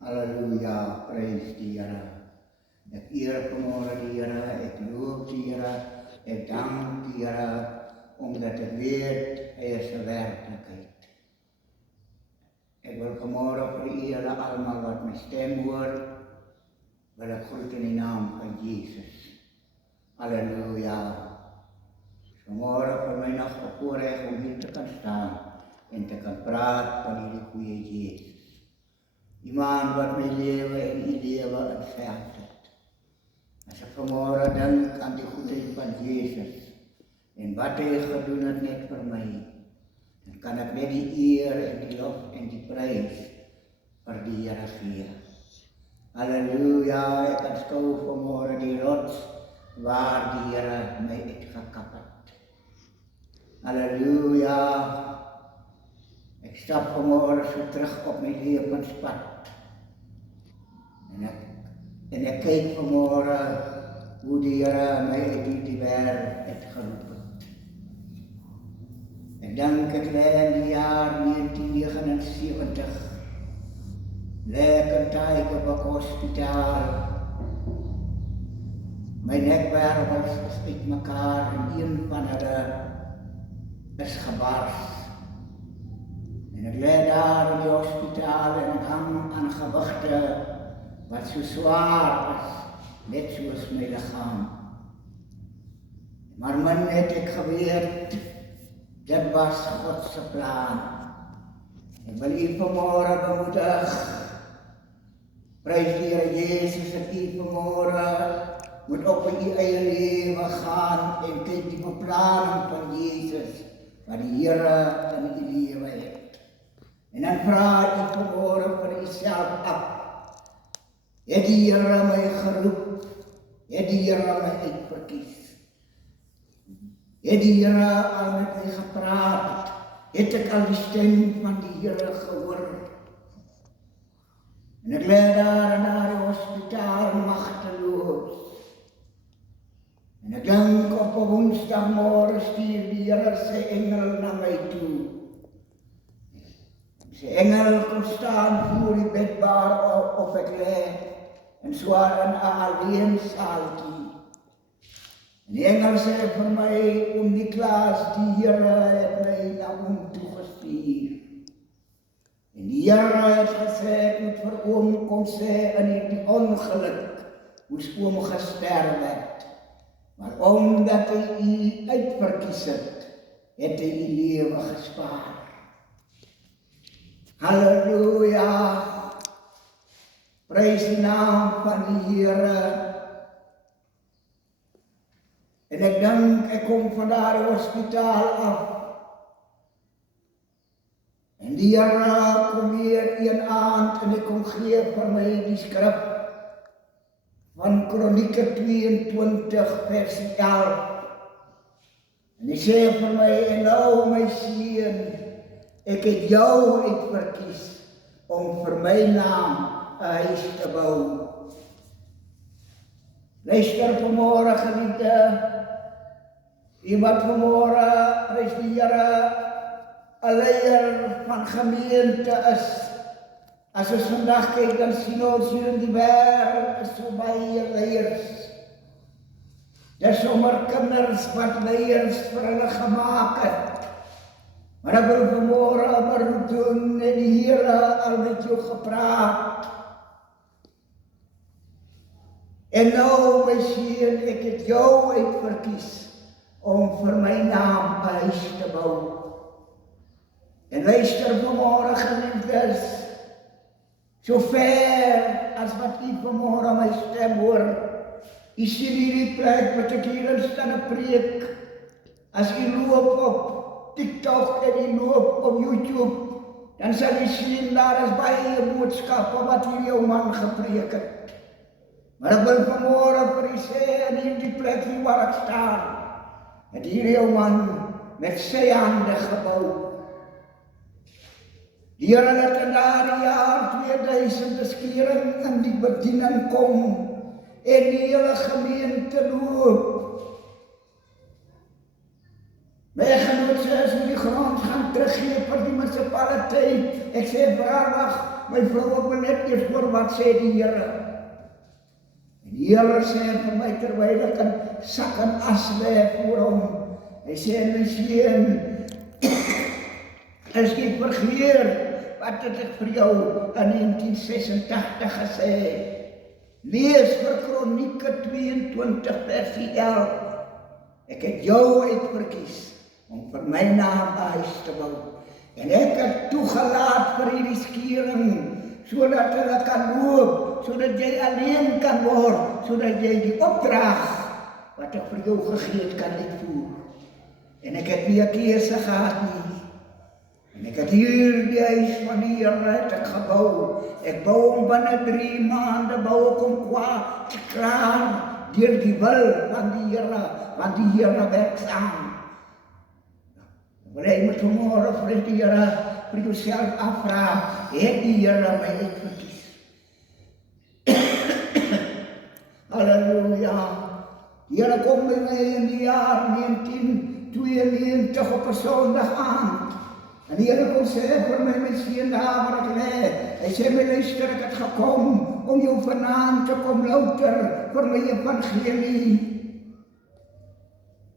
Halleluja, prys die Here. Ek eer vanmôre die Here, ek loof die Here, ek dank die Here, omdat ek weet, hy is 'n werklikheid. Ek wil vanmôre vir julle almal wat my stem hoor, wil ek groet in die naam van Jesus. Halleluja. Vanmôre vir my nog 'n voorreg om hier te kan staan en te kan praat van hierdie goeie Jesus. Iemand wat my lewe en die lewe in sy hand het. As ek vanmôre dink aan die goedheid van Jesus en wat hy gedoen het net vir my, dan kan ek net die eer en die lof en die prys vir die Here gee. Halleluja, ek kan skou vanmôre die rots waar die Here my uitgekap het. Halleluja, ek stap vanmôre so terug op my lewenspad. En ek kyk vanmôre hoe die Here my uit die wêreld uitgeroep het. Ek dink ek lê in die jaar 1979, lê ek in Tygerberg op 'n hospitaal. My nekwervels is uitmekaar en een van hulle is gebars. En ek lê daar in die hospitaal en ek hang aan gewigte wat so swaar is, net soos my liggaam. Maar min het ek geweet, dit was God se plan. Ek wil u vanmôre bemoedig, prys die Here Jesus, dat u vanmôre moet op in u eie lewe gaan en kyk die beplanning van Jesus, wat die Here in u lewe het. En dan vra u vanmôre vir uself af, het die Here my geroep? Het die Here my uitverkies? Het die Here al met my gepraat? Het ek al die stem van die Here gehoor? En ek lê daar in die hospitaal magteloos. En ek dink op 'n woensdagmôre stuur die Here sy engel na my toe. Sy engel kom staan voor die bed waarop ek lê. En swaar in 'n alleen saaltjie. En die engel sê vir my, oom Niklas, die Here het my na hom toe gestuur. En die Here het gesê, ek moet vir oom kom sê, in hierdie ongeluk moes oom gesterf het. Maar omdat hy u uitverkies het, het hy u lewe gespaar. Halleluja. Prys die naam van die Here. En ek dink, ek kom van daardie hospitaal af. En die Here kom hier een aand en ek kom gee vir my die skrif van Kronieke 22 vers 11. En hy sê vir my, en nou my seun, ek het jou uitverkies om vir my naam 'n huis te bou. Luister vanmôre geliefde, u wat vanmôre, prys die Here, 'n leier van gemeente is. As ons vandag kyk, dan sien ons hier in die wêreld is so baie leiers. Daar sommer kinders wat leiers vir hulle gemaak het. Maar ek wil vanmôre 'n beroep doen en die Here al met jou gepraat. En nou, my seun, ek het jou uitverkies om vir my naam 'n huis te bou. En luister vanmôre geliefdes, so ver as wat u vanmôre my stem hoor, u sien hierdie plek wat ek hier in staan preek. As u loop op TikTok en u loop op YouTube, dan sal u sien daar is baie boodskappe wat hierdie ou man gepreek het. Maar ek wil vanmôre vir u sê, in hierdie plek hier waar ek staan, het hierdie ou man met sy hande gebou. Die Here het in daardie jaar 2000 beskering in die bediening kom en die hele gemeente loop. My genoot sê, as die grond gaan teruggee vir die munisipaliteit. Ek sê, wag, my vrou, ek wil net eers hoor wat sê die Here. En die Here sê vir my terwyl ek in sak en as lê voor hom. Hy sê my seun, as jy vergeer, wat het ek vir jou in 1986 gesê? Lees vir Kronieke 22 vers 11. Ek het jou uitverkies om vir my naam 'n huis te bou. En ek het toegelaat vir hierdie skering, sodat hulle kan loop, sodat jy alleen kan word, sodat jy die opdrag wat ek vir jou gegee het kan uitvoer. En ek het nie 'n keuse gehad nie. En ek het hier die huis van die Here het ek gebou. Ek bou hom binne 3 maande, bou ek hom klaar deur die wil van die Here, want die Here werk saam. Wil jy met vanmôre vir die Here vir jouself afvra, het die Here my uitverkies? Halleluja. Die Here kom by my in die jaar 1992 op 'n Sondag aand. En die Here kom sê vir my seun daar waar ek lê. Hy sê my luister, ek het gekom om jou vanaand te kom louter vir my evangelie.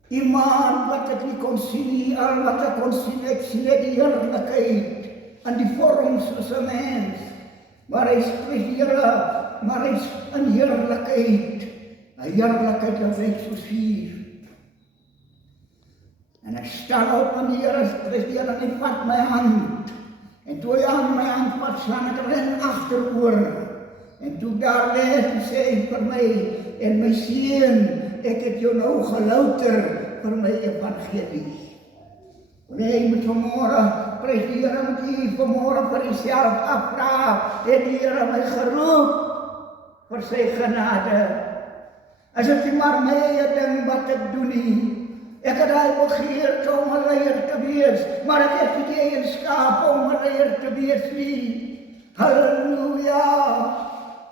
Iemand wat ek nie kon sien nie, al wat ek kon sien, ek sien die heerlikheid aan die vorm soos 'n mens. Maar hy spreek die Here, maar hy is in heerlikheid. 'n Heerlikheid wat lyk soos vuur. En ek staan op en die Here spreek die Here en hy vat my hand. En toe hy aan my hand vat, slaan ek ren agteroor. En toe daar lê, sê hy vir my, en my seun, ek het jou nou gelouter vir my evangelie. Nee, moet vanmôre, prys die Here, moet jy vanmôre vir jouself afvra, het die Here my geroep vir sy genade? As ek nie maar my eie ding wat ek doen nie. Ek het daai begeerte om 'n leier te wees, maar ek het nie die eienskap om 'n leier te wees nie. Halleluja!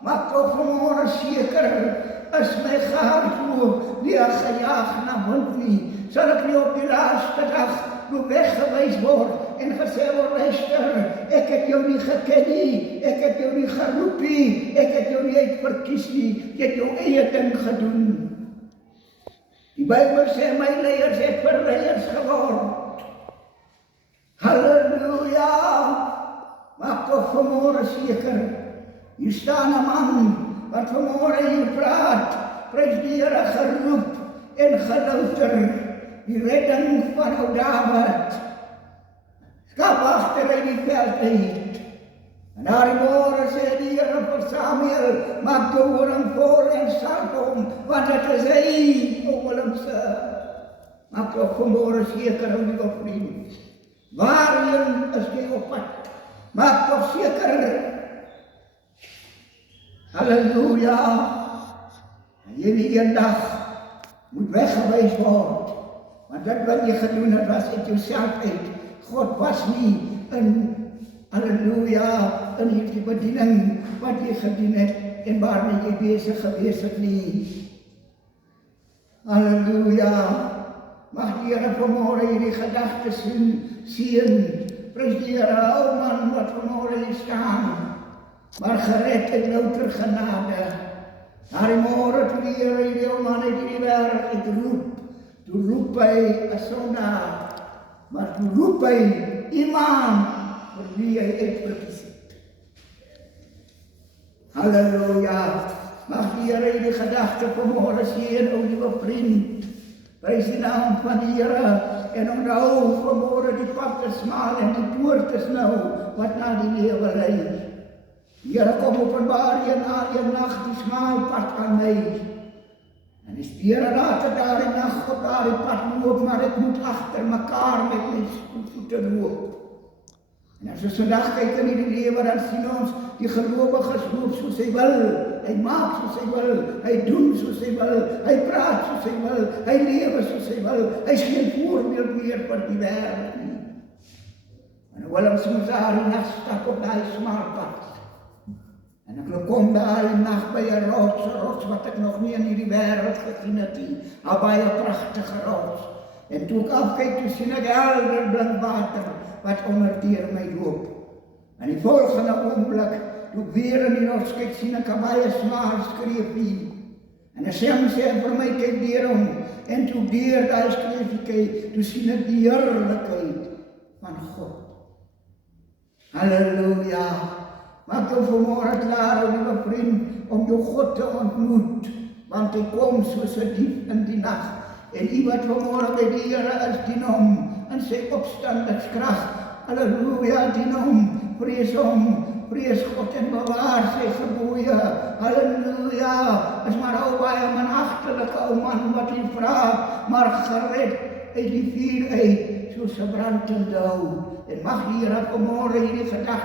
Maar toch vanmôre seker, as my hardloop nie gejaag na wind nie, sal ek nie op die laaste dag nog weggewys word en gesê word, luister, ek het jou nie geken nie, ek het jou nie geroep nie, ek het jou nie uitverkies nie, jy het jou eie ding gedoen. Die Bybel sê my leiers het verleiers geword. Halleluja! Maak toch vanmôre seker, hier staan 'n man wat vanmôre hier praat, prys die Here, geroep en gelouter, die redding van ou Dawid. Skap agter hy die veld uit. En daardie môre sê die Here vir Samuel, maak jou horing voor en salf hom, want dit is hy, o Willemse. Maak jou vanmôre seker, ou liewe vriend, waarheen is jy op pad? Maak toch seker, halleluja, hierdie eendag moet weggewys word, want dit wat jy gedoen het was uit jouself uit. God was nie in, halleluja, in hierdie bediening wat jy gedien het en waarmee jy besig gewees het nie. Halleluja, mag die Here vanmôre hierdie gedagte seën. Prys die Here, ou man wat vanmôre hier staan, maar gered uit louter genade. Daardie môre toe die Here hierdie ou man uit hierdie wêreld uitroep, toe roep hy 'n sondaar, maar toe roep hy iemand vir wie hy uitverkies het. Halleluja, mag die Here hierdie gedagte vanmôre seën, ou liewe vriend. Prys die naam van die Here en onthou vanmôre die pad is smal en die poort is nou wat na die lewe lei. Die Here kom openbaar een na een nag die smal pad aan my. En die Here laat ek daar die nag op daardie pad loop, maar ek moet agter mekaar met my voete loop. En as ons vandag kyk in die lewe, dan sien ons die gelowiges loop soos hy wil. Hy maak soos hy wil, hy doen soos hy wil, hy praat soos hy wil, hy lewe soos hy wil, hy is geen voorbeeld meer vir die wêreld nie. En Willem soms daar die nag stap op daai smal pad. En ek kom daar die nag by 'n rots wat ek nog nie in hierdie wêreld gesien het nie, 'n baie pragtige rots. En toe ek afkyk, toe sien ek helder blink water wat onder deur my loop. En die volgende oomblik, toe weer in die rots kyk, sien ek 'n baie swaar skreefie. En 'n stem sê vir my, kyk deur hom. En toe deur daai skreefie kyk, toe sien ek die heerlikheid van God. Halleluja. Maak jou vanmôre klaar, liewe vriend, om jou God te ontmoet. Want hy kom soos 'n dief in die nag. En u wat vanmôre by die Here is, dien hom in sy opstandingskrag. Halleluja, dien hom, vrees God en bewaar sy gebooie. Halleluja, is maar ou baie managtelike ou man wat u vra, maar gered uit die vuur uit, soos 'n brandende hout. En mag die Here vanmôre hierdie gedagte